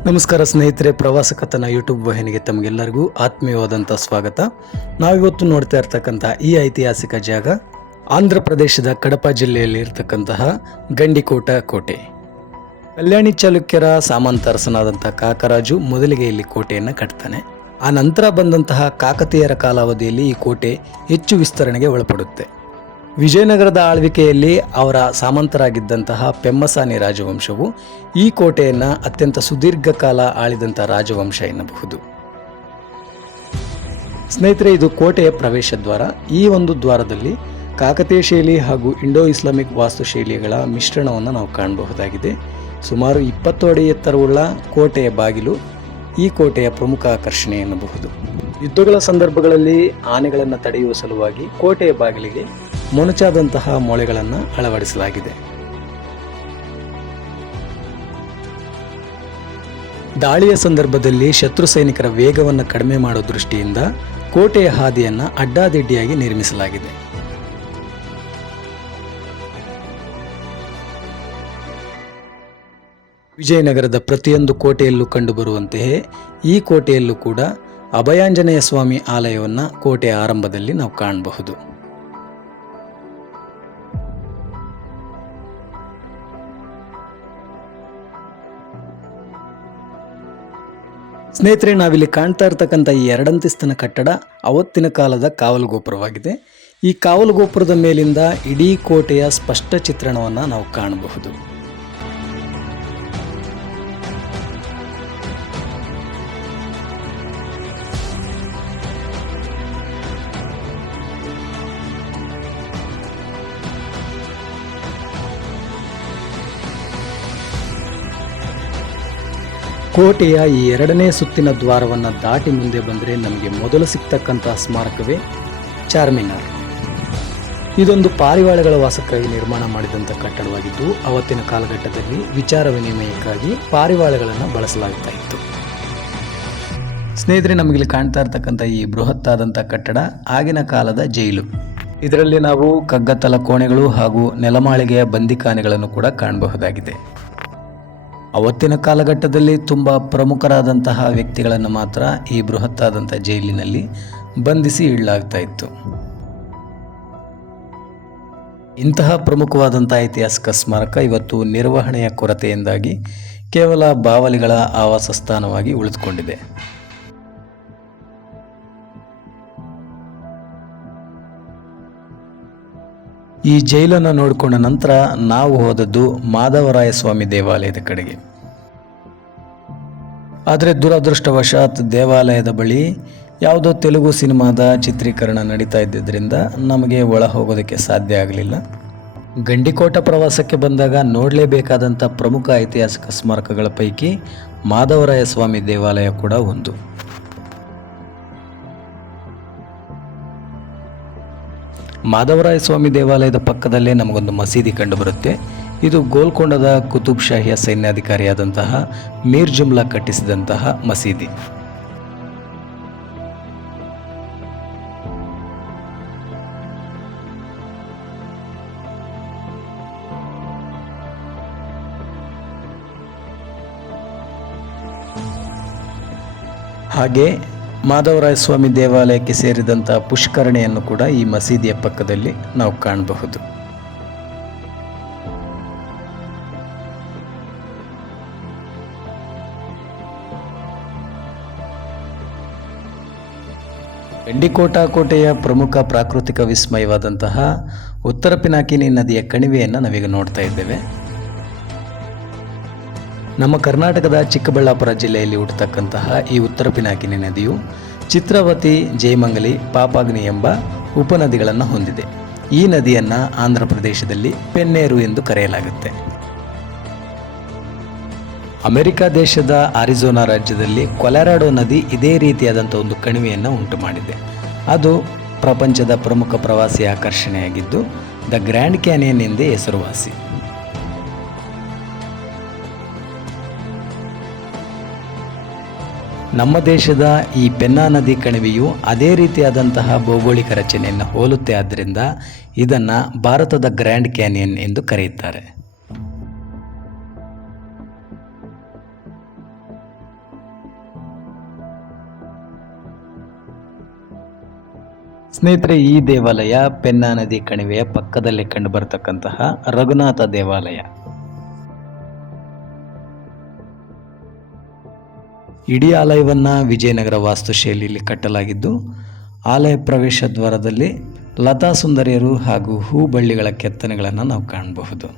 ನಮಸ್ಕಾರ ಸ್ನೇಹಿತರೆ, ಪ್ರವಾಸ ಕಥನ ಯೂಟ್ಯೂಬ್ ವಾಹಿನಿಗೆ ತಮಗೆಲ್ಲರಿಗೂ ಆತ್ಮೀಯವಾದಂಥ ಸ್ವಾಗತ. ನಾವಿವತ್ತು ನೋಡ್ತಾ ಇರ್ತಕ್ಕಂಥ ಈ ಐತಿಹಾಸಿಕ ಜಾಗ ಆಂಧ್ರ ಪ್ರದೇಶದ ಕಡಪ ಜಿಲ್ಲೆಯಲ್ಲಿ ಇರತಕ್ಕಂತಹ ಗಂಡಿಕೋಟ ಕೋಟೆ. ಕಲ್ಯಾಣಿ ಚಾಲುಕ್ಯರ ಸಾಮಂತ ಅರಸನಾದಂಥ ಕಾಕರಾಜು ಮೊದಲಿಗೆ ಇಲ್ಲಿ ಕೋಟೆಯನ್ನು ಕಟ್ತಾನೆ. ಆ ನಂತರ ಬಂದಂತಹ ಕಾಕತೀಯರ ಕಾಲಾವಧಿಯಲ್ಲಿ ಈ ಕೋಟೆ ಹೆಚ್ಚು ವಿಸ್ತರಣೆಗೆ ಒಳಪಡುತ್ತೆ. ವಿಜಯನಗರದ ಆಳ್ವಿಕೆಯಲ್ಲಿ ಅವರ ಸಾಮಂತರಾಗಿದ್ದಂತಹ ಪೆಮ್ಮಸಾನಿ ರಾಜವಂಶವು ಈ ಕೋಟೆಯನ್ನು ಅತ್ಯಂತ ಸುದೀರ್ಘ ಕಾಲ ಆಳಿದಂಥ ರಾಜವಂಶ ಎನ್ನಬಹುದು. ಸ್ನೇಹಿತರೆ, ಇದು ಕೋಟೆಯ ಪ್ರವೇಶ ದ್ವಾರ. ಈ ಒಂದು ದ್ವಾರದಲ್ಲಿ ಕಾಕತೀಯ ಶೈಲಿ ಹಾಗೂ ಇಂಡೋ ಇಸ್ಲಾಮಿಕ್ ವಾಸ್ತುಶೈಲಿಗಳ ಮಿಶ್ರಣವನ್ನು ನಾವು ಕಾಣಬಹುದಾಗಿದೆ. ಸುಮಾರು 20 ಅಡಿ ಎತ್ತರವುಳ್ಳ ಕೋಟೆಯ ಬಾಗಿಲು ಈ ಕೋಟೆಯ ಪ್ರಮುಖ ಆಕರ್ಷಣೆ ಎನ್ನಬಹುದು. ಯುದ್ಧಗಳ ಸಂದರ್ಭಗಳಲ್ಲಿ ಆನೆಗಳನ್ನು ತಡೆಯುವ ಸಲುವಾಗಿ ಕೋಟೆಯ ಬಾಗಿಲಿಗೆ ಮೊನಚಾದಂತಹ ಮೊಳೆಗಳನ್ನು ಅಳವಡಿಸಲಾಗಿದೆ. ದಾಳಿಯ ಸಂದರ್ಭದಲ್ಲಿ ಶತ್ರು ಸೈನಿಕರ ವೇಗವನ್ನು ಕಡಿಮೆ ಮಾಡುವ ದೃಷ್ಟಿಯಿಂದ ಕೋಟೆಯ ಹಾದಿಯನ್ನು ಅಡ್ಡಾದಿಡ್ಡಿಯಾಗಿ ನಿರ್ಮಿಸಲಾಗಿದೆ. ವಿಜಯನಗರದ ಪ್ರತಿಯೊಂದು ಕೋಟೆಯಲ್ಲೂ ಕಂಡುಬರುವಂತೆಯೇ ಈ ಕೋಟೆಯಲ್ಲೂ ಕೂಡ ಅಭಯಾಂಜನೇಯ ಸ್ವಾಮಿ ಆಲಯವನ್ನು ಕೋಟೆಯ ಆರಂಭದಲ್ಲಿ ನಾವು ಕಾಣಬಹುದು. ಸ್ನೇಹಿತರೆ, ನಾವಿಲ್ಲಿ ಕಾಣ್ತಾ ಇರ್ತಕ್ಕಂಥ ಈ 2 ಅಂತಸ್ತಿನ ಕಟ್ಟಡ ಅವತ್ತಿನ ಕಾಲದ ಕಾವಲು ಗೋಪುರವಾಗಿದೆ. ಈ ಕಾವಲು ಗೋಪುರದ ಮೇಲಿಂದ ಇಡೀ ಕೋಟೆಯ ಸ್ಪಷ್ಟ ಚಿತ್ರಣವನ್ನು ನಾವು ಕಾಣಬಹುದು. ಕೋಟೆಯ ಈ 2ನೇ ಸುತ್ತಿನ ದ್ವಾರವನ್ನು ದಾಟಿ ಮುಂದೆ ಬಂದರೆ ನಮಗೆ ಮೊದಲು ಸಿಗ್ತಕ್ಕಂಥ ಸ್ಮಾರಕವೇ ಚಾರ್ಮಿನಾರ್. ಇದೊಂದು ಪಾರಿವಾಳಗಳ ವಾಸಕ್ಕಾಗಿ ನಿರ್ಮಾಣ ಮಾಡಿದಂಥ ಕಟ್ಟಡವಾಗಿದ್ದು ಅವತ್ತಿನ ಕಾಲಘಟ್ಟದಲ್ಲಿ ವಿಚಾರ ವಿನಿಮಯಕ್ಕಾಗಿ ಪಾರಿವಾಳಗಳನ್ನು ಬಳಸಲಾಗ್ತಾ ಇತ್ತು. ಸ್ನೇಹಿತರೆ, ನಮಗಿಲ್ಲಿ ಕಾಣ್ತಾ ಇರ್ತಕ್ಕಂಥ ಈ ಬೃಹತ್ತಾದಂಥ ಕಟ್ಟಡ ಆಗಿನ ಕಾಲದ ಜೈಲು. ಇದರಲ್ಲಿ ನಾವು ಕಗ್ಗತ್ತಲ ಕೋಣೆಗಳು ಹಾಗೂ ನೆಲಮಾಳಿಗೆಯ ಬಂದಿಖಾನೆಗಳನ್ನು ಕೂಡ ಕಾಣಬಹುದಾಗಿದೆ. ಅವತ್ತಿನ ಕಾಲಘಟ್ಟದಲ್ಲಿ ತುಂಬ ಪ್ರಮುಖರಾದಂತಹ ವ್ಯಕ್ತಿಗಳನ್ನು ಮಾತ್ರ ಈ ಬೃಹತ್ತಾದಂಥ ಜೈಲಿನಲ್ಲಿ ಬಂಧಿಸಿ ಇಡಲಾಗ್ತಾ ಇತ್ತು. ಇಂತಹ ಪ್ರಮುಖವಾದಂಥ ಐತಿಹಾಸಿಕ ಸ್ಮಾರಕ ಇವತ್ತು ನಿರ್ವಹಣೆಯ ಕೊರತೆಯಿಂದಾಗಿ ಕೇವಲ ಬಾವಲಿಗಳ ಆವಾಸ ಸ್ಥಾನವಾಗಿ ಉಳಿದುಕೊಂಡಿದೆ. ಈ ಜೈಲನ್ನು ನೋಡಿಕೊಂಡ ನಂತರ ನಾವು ಹೋದದ್ದು ಮಾಧವರಾಯ ಸ್ವಾಮಿ ದೇವಾಲಯದ ಕಡೆಗೆ. ಆದರೆ ದುರದೃಷ್ಟವಶಾತ್ ದೇವಾಲಯದ ಬಳಿ ಯಾವುದೋ ತೆಲುಗು ಸಿನಿಮಾದ ಚಿತ್ರೀಕರಣ ನಡೀತಾ ಇದ್ದಿದ್ದರಿಂದ ನಮಗೆ ಒಳ ಹೋಗೋದಕ್ಕೆ ಸಾಧ್ಯ ಆಗಲಿಲ್ಲ. ಗಂಡಿಕೋಟ ಪ್ರವಾಸಕ್ಕೆ ಬಂದಾಗ ನೋಡಲೇಬೇಕಾದಂಥ ಪ್ರಮುಖ ಐತಿಹಾಸಿಕ ಸ್ಮಾರಕಗಳ ಪೈಕಿ ಮಾಧವರಾಯ ಸ್ವಾಮಿ ದೇವಾಲಯ ಕೂಡ ಒಂದು. ಮಾಧವರಾಯ ಸ್ವಾಮಿ ದೇವಾಲಯದ ಪಕ್ಕದಲ್ಲೇ ನಮಗೊಂದು ಮಸೀದಿ ಕಂಡುಬರುತ್ತೆ. ಇದು ಗೋಲ್ಕೊಂಡದ ಕುತುಬ್ ಶಾಹಿಯ ಸೈನ್ಯಾಧಿಕಾರಿಯಾದಂತಹ ಮೀರ್ ಜುಮ್ಲಾ ಕಟ್ಟಿಸಿದಂತಹ ಮಸೀದಿ. ಹಾಗೆ ಮಾಧವರಾಯ ಸ್ವಾಮಿ ದೇವಾಲಯಕ್ಕೆ ಸೇರಿದಂಥ ಪುಷ್ಕರಣಿಯನ್ನು ಕೂಡ ಈ ಮಸೀದಿಯ ಪಕ್ಕದಲ್ಲಿ ನಾವು ಕಾಣಬಹುದು. ಗಂಡಿಕೋಟ ಕೋಟೆಯ ಪ್ರಮುಖ ಪ್ರಾಕೃತಿಕ ವಿಸ್ಮಯವಾದಂತಹ ಉತ್ತರ ಪಿನಾಕಿನಿ ನದಿಯ ಕಣಿವೆಯನ್ನು ನಾವೀಗ ನೋಡ್ತಾ ಇದ್ದೇವೆ. ನಮ್ಮ ಕರ್ನಾಟಕದ ಚಿಕ್ಕಬಳ್ಳಾಪುರ ಜಿಲ್ಲೆಯಲ್ಲಿ ಹುಟ್ಟತಕ್ಕಂತಹ ಈ ಉತ್ತರ ಪಿನಾಕಿನಿ ನದಿಯು ಚಿತ್ರವತಿ, ಜಯಮಂಗಲಿ, ಪಾಪಾಗ್ನಿ ಎಂಬ ಉಪನದಿಗಳನ್ನು ಹೊಂದಿದೆ. ಈ ನದಿಯನ್ನು ಆಂಧ್ರ ಪ್ರದೇಶದಲ್ಲಿ ಪೆನ್ನೇರು ಎಂದು ಕರೆಯಲಾಗುತ್ತೆ. ಅಮೆರಿಕ ದೇಶದ ಅರಿಜೋನಾ ರಾಜ್ಯದಲ್ಲಿ ಕೊಲರಾಡೋ ನದಿ ಇದೇ ರೀತಿಯಾದಂಥ ಒಂದು ಕಣಿವೆಯನ್ನು ಉಂಟು ಮಾಡಿದೆ. ಅದು ಪ್ರಪಂಚದ ಪ್ರಮುಖ ಪ್ರವಾಸಿ ಆಕರ್ಷಣೆಯಾಗಿದ್ದು ದ ಗ್ರ್ಯಾಂಡ್ ಕ್ಯಾನಿಯನ್ ಎಂದೇ ಹೆಸರುವಾಸಿ. ನಮ್ಮ ದೇಶದ ಈ ಪೆನ್ನಾ ನದಿ ಕಣಿವೆಯು ಅದೇ ರೀತಿಯಾದಂತಹ ಭೌಗೋಳಿಕ ರಚನೆಯನ್ನು ಹೋಲುತ್ತೆ. ಆದ್ದರಿಂದ ಇದನ್ನು ಭಾರತದ ಗ್ರ್ಯಾಂಡ್ ಕ್ಯಾನಿಯನ್ ಎಂದು ಕರೆಯುತ್ತಾರೆ. ಸ್ನೇಹಿತರೆ, ಈ ದೇವಾಲಯ ಪೆನ್ನಾ ನದಿ ಕಣಿವೆಯ ಪಕ್ಕದಲ್ಲಿ ಕಂಡುಬರತಕ್ಕಂತಹ ರಘುನಾಥ ದೇವಾಲಯ. ಇಡೀ ಆಲಯವನ್ನ ವಿಜಯನಗರ ವಾಸ್ತುಶೈಲಿಯಲ್ಲಿ ಕಟ್ಟಲಾಗಿದ್ದು, ಆಲಯ ಪ್ರವೇಶ ದ್ವಾರದಲ್ಲಿ ಲತಾ ಸುಂದರಿಯರು ಹಾಗೂ ಹೂ ಬಳ್ಳಿಗಳ ಕೆತ್ತನೆಗಳನ್ನು ನಾವು ಕಾಣಬಹುದು.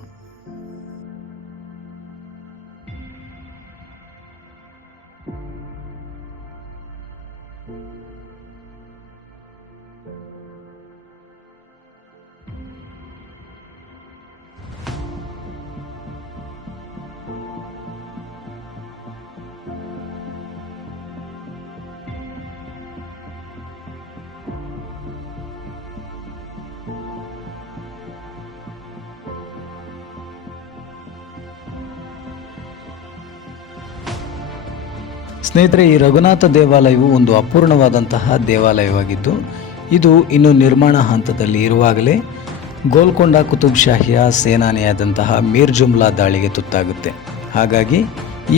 ಸ್ನೇಹಿತರೆ, ಈ ರಘುನಾಥ ದೇವಾಲಯವು ಒಂದು ಅಪೂರ್ಣವಾದಂತಹ ದೇವಾಲಯವಾಗಿದ್ದು, ಇದು ಇನ್ನು ನಿರ್ಮಾಣ ಹಂತದಲ್ಲಿ ಇರುವಾಗಲೇ ಗೋಲ್ಕೊಂಡ ಕುತುಬ್ ಶಾಹಿಯ ಸೇನಾನಿಯಾದಂತಹ ಮೀರ್ ಜುಮ್ಲಾ ದಾಳಿಗೆ ತುತ್ತಾಗುತ್ತೆ. ಹಾಗಾಗಿ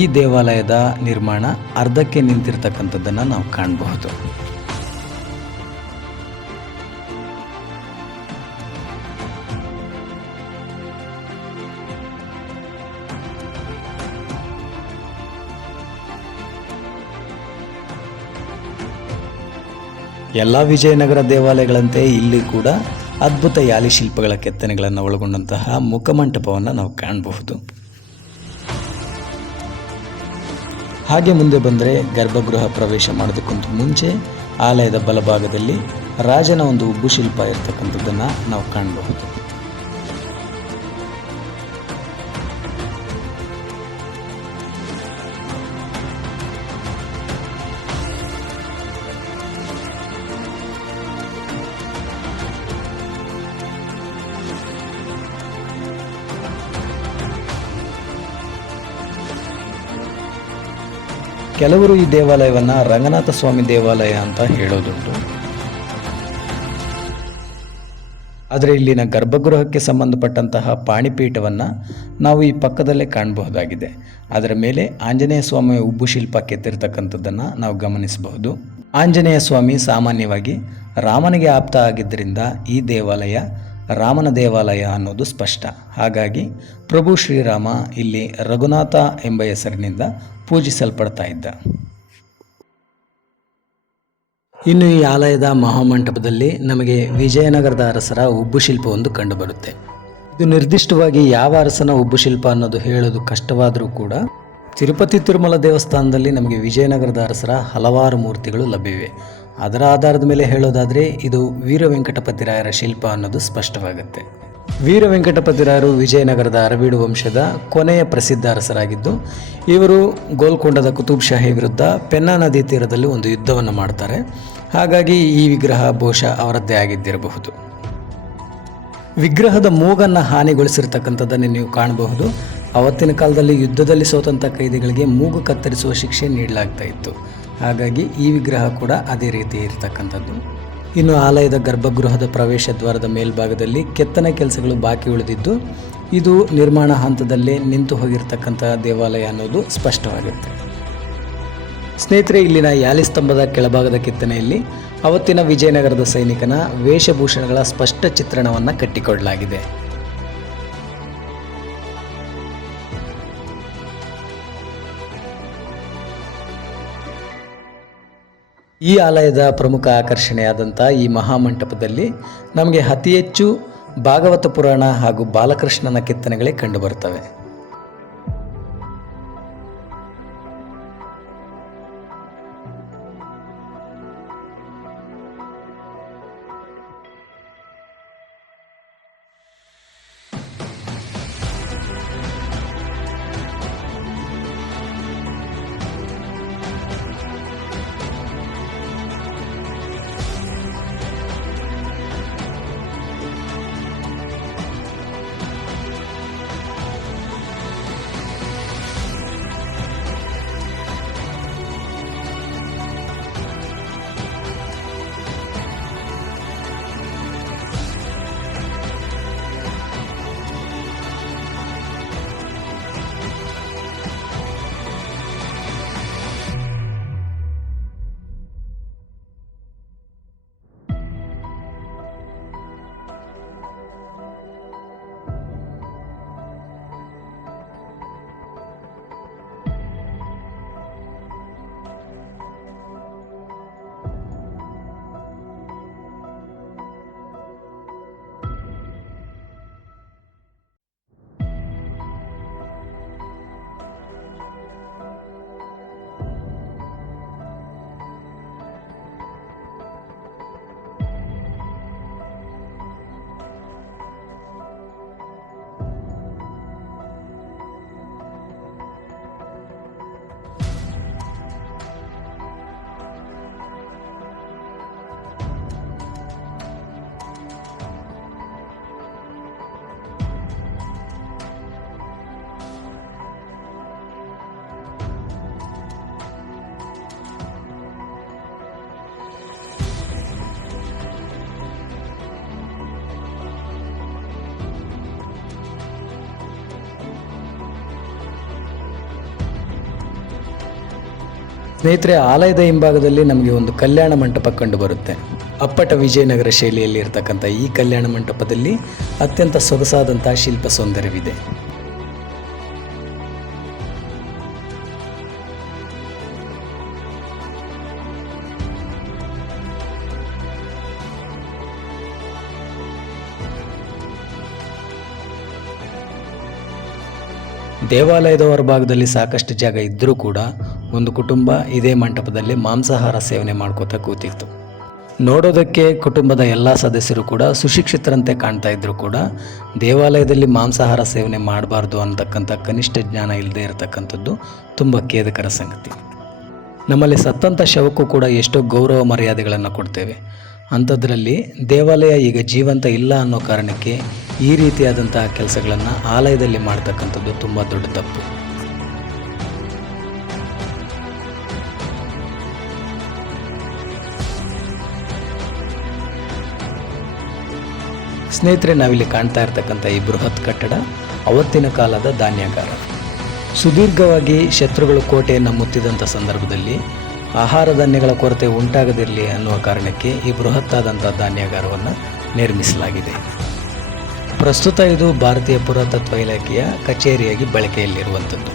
ಈ ದೇವಾಲಯದ ನಿರ್ಮಾಣ ಅರ್ಧಕ್ಕೆ ನಿಂತಿರ್ತಕ್ಕಂಥದ್ದನ್ನು ನಾವು ಕಾಣಬಹುದು. ಎಲ್ಲ ವಿಜಯನಗರ ದೇವಾಲಯಗಳಂತೆ ಇಲ್ಲಿ ಕೂಡ ಅದ್ಭುತ ಯಾಲಿ ಶಿಲ್ಪಗಳ ಕೆತ್ತನೆಗಳನ್ನು ಒಳಗೊಂಡಂತಹ ಮುಖಮಂಟಪವನ್ನು ನಾವು ಕಾಣಬಹುದು. ಹಾಗೆ ಮುಂದೆ ಬಂದರೆ ಗರ್ಭಗೃಹ ಪ್ರವೇಶ ಮಾಡೋದಕ್ಕಿಂತ ಮುಂಚೆ ಆಲಯದ ಬಲಭಾಗದಲ್ಲಿ ರಾಜನ ಒಂದು ಉಬ್ಬು ಶಿಲ್ಪ ಇರತಕ್ಕಂಥದ್ದನ್ನು ನಾವು ಕಾಣಬಹುದು. ಕೆಲವರು ಈ ದೇವಾಲಯವನ್ನು ರಂಗನಾಥ ಸ್ವಾಮಿ ದೇವಾಲಯ ಅಂತ ಹೇಳೋದುಂಟು. ಆದರೆ ಇಲ್ಲಿನ ಗರ್ಭಗೃಹಕ್ಕೆ ಸಂಬಂಧಪಟ್ಟಂತಹ ಪಾಣಿಪೀಠವನ್ನು ನಾವು ಈ ಪಕ್ಕದಲ್ಲೇ ಕಾಣಬಹುದಾಗಿದೆ. ಅದರ ಮೇಲೆ ಆಂಜನೇಯ ಸ್ವಾಮಿಯ ಉಬ್ಬು ಶಿಲ್ಪ ಕೆತ್ತಿರ್ತಕ್ಕಂಥದ್ದನ್ನು ನಾವು ಗಮನಿಸಬಹುದು. ಆಂಜನೇಯ ಸ್ವಾಮಿ ಸಾಮಾನ್ಯವಾಗಿ ರಾಮನಿಗೆ ಆಪ್ತ ಆಗಿದ್ದರಿಂದ ಈ ದೇವಾಲಯ ರಾಮನ ದೇವಾಲಯ ಅನ್ನೋದು ಸ್ಪಷ್ಟ. ಹಾಗಾಗಿ ಪ್ರಭು ಶ್ರೀರಾಮ ಇಲ್ಲಿ ರಘುನಾಥ ಎಂಬ ಹೆಸರಿನಿಂದ ಪೂಜಿಸಲ್ಪಡ್ತಾ ಇದ್ದ. ಇನ್ನು ಈ ಆಲಯದ ಮಹಾಮಂಟಪದಲ್ಲಿ ನಮಗೆ ವಿಜಯನಗರದ ಅರಸರ ಉಬ್ಬು ಶಿಲ್ಪವೊಂದು ಕಂಡುಬರುತ್ತೆ. ಇದು ನಿರ್ದಿಷ್ಟವಾಗಿ ಯಾವ ಅರಸನ ಉಬ್ಬು ಶಿಲ್ಪ ಅನ್ನೋದು ಹೇಳೋದು ಕಷ್ಟವಾದರೂ ಕೂಡ ತಿರುಪತಿ ತಿರುಮಲ ದೇವಸ್ಥಾನದಲ್ಲಿ ನಮಗೆ ವಿಜಯನಗರದ ಅರಸರ ಹಲವಾರು ಮೂರ್ತಿಗಳು ಲಭ್ಯವಿವೆ. ಅದರ ಆಧಾರದ ಮೇಲೆ ಹೇಳೋದಾದರೆ ಇದು ವೀರ ವೆಂಕಟಪತಿರಾಯರ ಶಿಲ್ಪ ಅನ್ನೋದು ಸ್ಪಷ್ಟವಾಗುತ್ತೆ. ವೀರ ವೆಂಕಟಪತಿರಾಯರು ವಿಜಯನಗರದ ಅರಬೀಡು ವಂಶದ ಕೊನೆಯ ಪ್ರಸಿದ್ಧ ಅರಸರಾಗಿದ್ದು, ಇವರು ಗೋಲ್ಕೊಂಡದ ಕುತುಬ್ ಶಾಹಿ ವಿರುದ್ಧ ಪೆನ್ನಾ ನದಿ ತೀರದಲ್ಲಿ ಒಂದು ಯುದ್ಧವನ್ನು ಮಾಡ್ತಾರೆ. ಹಾಗಾಗಿ ಈ ವಿಗ್ರಹ ಬಹುಶಃ ಅವರದ್ದೇ ಆಗಿದ್ದಿರಬಹುದು. ವಿಗ್ರಹದ ಮೂಗನ್ನು ಹಾನಿಗೊಳಿಸಿರ್ತಕ್ಕಂಥದ್ದನ್ನು ನೀವು ಕಾಣಬಹುದು. ಅವತ್ತಿನ ಕಾಲದಲ್ಲಿ ಯುದ್ಧದಲ್ಲಿ ಸೋತಂಥ ಕೈದಿಗಳಿಗೆ ಮೂಗು ಕತ್ತರಿಸುವ ಶಿಕ್ಷೆ ನೀಡಲಾಗ್ತಾ ಇತ್ತು. ಹಾಗಾಗಿ ಈ ವಿಗ್ರಹ ಕೂಡ ಅದೇ ರೀತಿ ಇರತಕ್ಕಂಥದ್ದು. ಇನ್ನು ಆಲಯದ ಗರ್ಭಗೃಹದ ಪ್ರವೇಶ ದ್ವಾರದ ಮೇಲ್ಭಾಗದಲ್ಲಿ ಕೆತ್ತನೆ ಕೆಲಸಗಳು ಬಾಕಿ ಉಳಿದಿದ್ದು, ಇದು ನಿರ್ಮಾಣ ಹಂತದಲ್ಲೇ ನಿಂತು ಹೋಗಿರ್ತಕ್ಕಂಥ ದೇವಾಲಯ ಅನ್ನೋದು ಸ್ಪಷ್ಟವಾಗುತ್ತೆ. ಸ್ನೇಹಿತರೆ, ಇಲ್ಲಿನ ಯಾಲಿ ಸ್ತಂಭದ ಕೆಳಭಾಗದ ಕೆತ್ತನೆಯಲ್ಲಿ ಅವತ್ತಿನ ವಿಜಯನಗರದ ಸೈನಿಕನ ವೇಷಭೂಷಣಗಳ ಸ್ಪಷ್ಟ ಚಿತ್ರಣವನ್ನು ಕಟ್ಟಿಕೊಡಲಾಗಿದೆ. ಈ ಆಲಯದ ಪ್ರಮುಖ ಆಕರ್ಷಣೆಯಾದಂಥ ಈ ಮಹಾಮಂಟಪದಲ್ಲಿ ನಮಗೆ ಅತಿ ಹೆಚ್ಚು ಭಾಗವತ ಪುರಾಣ ಹಾಗೂ ಬಾಲಕೃಷ್ಣನ ಕೆತ್ತನೆಗಳೇ ಕಂಡುಬರ್ತವೆ. ಸ್ನೇಹಿತರೆ, ಆಲಯದ ಹಿಂಭಾಗದಲ್ಲಿ ನಮಗೆ ಒಂದು ಕಲ್ಯಾಣ ಮಂಟಪ ಕಂಡು ಬರುತ್ತೆ. ಅಪ್ಪಟ ವಿಜಯನಗರ ಶೈಲಿಯಲ್ಲಿ ಇರತಕ್ಕಂಥ ಈ ಕಲ್ಯಾಣ ಮಂಟಪದಲ್ಲಿ ಅತ್ಯಂತ ಸೊಗಸಾದಂತಹ ಶಿಲ್ಪ ಸೌಂದರ್ಯವಿದೆ. ದೇವಾಲಯದ ಹೊರಭಾಗದಲ್ಲಿ ಸಾಕಷ್ಟು ಜಾಗ ಇದ್ದರೂ ಕೂಡ ಒಂದು ಕುಟುಂಬ ಇದೇ ಮಂಟಪದಲ್ಲಿ ಮಾಂಸಾಹಾರ ಸೇವನೆ ಮಾಡ್ಕೋತಾ ಕೂತಿತ್ತು. ನೋಡೋದಕ್ಕೆ ಕುಟುಂಬದ ಎಲ್ಲ ಸದಸ್ಯರು ಕೂಡ ಸುಶಿಕ್ಷಿತರಂತೆ ಕಾಣ್ತಾ ಇದ್ರು ಕೂಡ ದೇವಾಲಯದಲ್ಲಿ ಮಾಂಸಾಹಾರ ಸೇವನೆ ಮಾಡಬಾರ್ದು ಅಂತಕ್ಕಂಥ ಕನಿಷ್ಠ ಜ್ಞಾನ ಇಲ್ಲದೆ ಇರತಕ್ಕಂಥದ್ದು ತುಂಬ ಖೇದಕರ ಸಂಗತಿ. ನಮ್ಮಲ್ಲಿ ಸತ್ತಂಥ ಶವಕ್ಕೂ ಕೂಡ ಎಷ್ಟೋ ಗೌರವ ಮರ್ಯಾದೆಗಳನ್ನು ಕೊಡ್ತೇವೆ. ಅಂಥದ್ರಲ್ಲಿ ದೇವಾಲಯ ಈಗ ಜೀವಂತ ಇಲ್ಲ ಅನ್ನೋ ಕಾರಣಕ್ಕೆ ಈ ರೀತಿಯಾದಂತಹ ಕೆಲಸಗಳನ್ನು ಆಲಯದಲ್ಲಿ ಮಾಡ್ತಕ್ಕಂಥದ್ದು ತುಂಬ ದೊಡ್ಡ ತಪ್ಪು. ಸ್ನೇಹಿತರೆ, ನಾವಿಲ್ಲಿ ಕಾಣ್ತಾ ಇರ್ತಕ್ಕಂಥ ಈ ಬೃಹತ್ ಕಟ್ಟಡ ಅವತ್ತಿನ ಕಾಲದ ಧಾನ್ಯಾಗಾರ. ಸುದೀರ್ಘವಾಗಿ ಶತ್ರುಗಳು ಕೋಟೆಯನ್ನು ಮುತ್ತಿದಂಥ ಸಂದರ್ಭದಲ್ಲಿ ಆಹಾರ ಧಾನ್ಯಗಳ ಕೊರತೆ ಉಂಟಾಗದಿರಲಿ ಅನ್ನುವ ಕಾರಣಕ್ಕೆ ಈ ಬೃಹತ್ತಾದಂಥ ಧಾನ್ಯಾಗಾರವನ್ನು ನಿರ್ಮಿಸಲಾಗಿದೆ. ಪ್ರಸ್ತುತ ಇದು ಭಾರತೀಯ ಪುರಾತತ್ವ ಇಲಾಖೆಯ ಕಚೇರಿಯಾಗಿ ಬಳಕೆಯಲ್ಲಿರುವಂಥದ್ದು.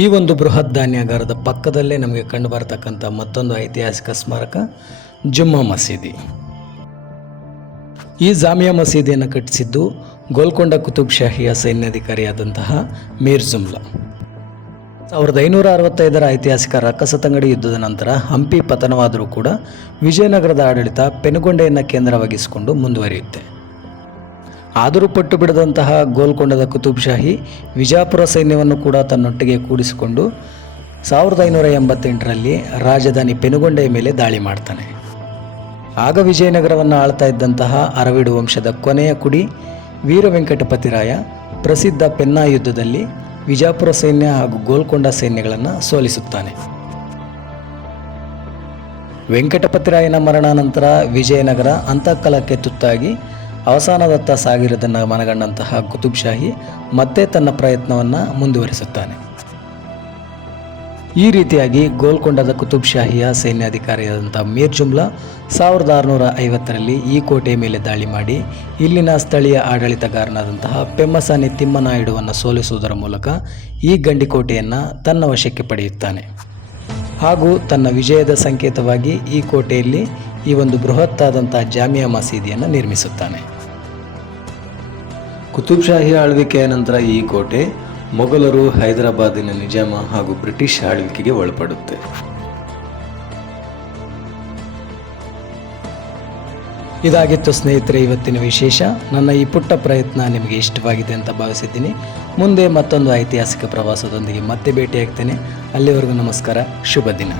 ಈ ಒಂದು ಬೃಹತ್ ಧಾನ್ಯಾಗಾರದ ಪಕ್ಕದಲ್ಲೇ ನಮಗೆ ಕಂಡು ಬರತಕ್ಕಂಥ ಮತ್ತೊಂದು ಐತಿಹಾಸಿಕ ಸ್ಮಾರಕ ಜುಮ್ಮಾ ಮಸೀದಿ. ಈ ಜಾಮಿಯಾ ಮಸೀದಿಯನ್ನು ಕಟ್ಟಿಸಿದ್ದು ಗೋಲ್ಕೊಂಡ ಕುತುಬ್ ಶಾಹಿಯ ಸೈನ್ಯಾಧಿಕಾರಿಯಾದಂತಹ ಮೀರ್ ಜುಮ್ಲಾ. 1565ರ ಐತಿಹಾಸಿಕ ರಕ್ಕಸತಂಗಡಿ ಯುದ್ಧದ ನಂತರ ಹಂಪಿ ಪತನವಾದರೂ ಕೂಡ ವಿಜಯನಗರದ ಆಡಳಿತ ಪೆನುಗೊಂಡೆಯನ್ನು ಕೇಂದ್ರವಾಗಿಸಿಕೊಂಡು ಮುಂದುವರಿಯುತ್ತೆ. ಆದರೂ ಪಟ್ಟು ಬಿಡದಂತಹ ಗೋಲ್ಕೊಂಡದ ಕುತುಬ್ ಶಾಹಿ ವಿಜಾಪುರ ಸೈನ್ಯವನ್ನು ಕೂಡ ತನ್ನೊಟ್ಟಿಗೆ ಕೂಡಿಸಿಕೊಂಡು 1588ರಲ್ಲಿ ರಾಜಧಾನಿ ಪೆನುಗೊಂಡೆಯ ಮೇಲೆ ದಾಳಿ ಮಾಡ್ತಾನೆ. ಆಗ ವಿಜಯನಗರವನ್ನು ಆಳ್ತಾ ಇದ್ದಂತಹ ಅರವಿಡು ವಂಶದ ಕೊನೆಯ ಕುಡಿ ವೀರ ವೆಂಕಟಪತಿರಾಯ ಪ್ರಸಿದ್ಧ ಪೆನ್ನಾ ಯುದ್ಧದಲ್ಲಿ ವಿಜಾಪುರ ಸೈನ್ಯ ಹಾಗೂ ಗೋಲ್ಕೊಂಡ ಸೈನ್ಯಗಳನ್ನು ಸೋಲಿಸುತ್ತಾನೆ. ವೆಂಕಟಪತಿರಾಯನ ಮರಣಾನಂತರ ವಿಜಯನಗರ ಅಂತಃಕಲಕ್ಕೆ ತುತ್ತಾಗಿ ಅವಸಾನದತ್ತ ಸಾಗಿರುವುದನ್ನು ಮನಗಂಡಂತಹ ಕುತುಬ್ ಶಾಹಿ ಮತ್ತೆ ತನ್ನ ಪ್ರಯತ್ನವನ್ನು ಮುಂದುವರಿಸುತ್ತಾನೆ. ಈ ರೀತಿಯಾಗಿ ಗೋಲ್ಕೊಂಡದ ಕುತುಬ್ ಶಾಹಿಯ ಸೈನ್ಯಾಧಿಕಾರಿಯಾದಂಥ ಮೀರ್ ಜುಮ್ಲಾ 1650ರಲ್ಲಿ ಈ ಕೋಟೆಯ ಮೇಲೆ ದಾಳಿ ಮಾಡಿ ಇಲ್ಲಿನ ಸ್ಥಳೀಯ ಆಡಳಿತಗಾರನಾದಂತಹ ಪೆಮ್ಮಸಾನಿ ತಿಮ್ಮನಾಯುಡುವನ್ನು ಸೋಲಿಸುವುದರ ಮೂಲಕ ಈ ಗಂಡಿಕೋಟೆಯನ್ನು ತನ್ನ ವಶಕ್ಕೆ ಪಡೆಯುತ್ತಾನೆ. ಹಾಗೂ ತನ್ನ ವಿಜಯದ ಸಂಕೇತವಾಗಿ ಈ ಕೋಟೆಯಲ್ಲಿ ಈ ಒಂದು ಬೃಹತ್ತಾದಂಥ ಜಾಮಿಯಾ ಮಸೀದಿಯನ್ನು ನಿರ್ಮಿಸುತ್ತಾನೆ. ಕುತುಬ್ ಶಾಹಿ ಆಳ್ವಿಕೆಯ ನಂತರ ಈ ಕೋಟೆ ಮೊಘಲರು, ಹೈದರಾಬಾದಿನ ನಿಜಾಮ ಹಾಗೂ ಬ್ರಿಟಿಷ್ ಆಳ್ವಿಕೆಗೆ ಒಳಪಡುತ್ತೆ. ಇದಾಗಿತ್ತು ಸ್ನೇಹಿತರೆ ಇವತ್ತಿನ ವಿಶೇಷ. ನನ್ನ ಈ ಪುಟ್ಟ ಪ್ರಯತ್ನ ನಿಮಗೆ ಇಷ್ಟವಾಗಿದೆ ಅಂತ ಭಾವಿಸಿದ್ದೀನಿ. ಮುಂದೆ ಮತ್ತೊಂದು ಐತಿಹಾಸಿಕ ಪ್ರವಾಸದೊಂದಿಗೆ ಮತ್ತೆ ಭೇಟಿಯಾಗ್ತೇನೆ. ಅಲ್ಲಿವರೆಗೂ ನಮಸ್ಕಾರ, ಶುಭ ದಿನ.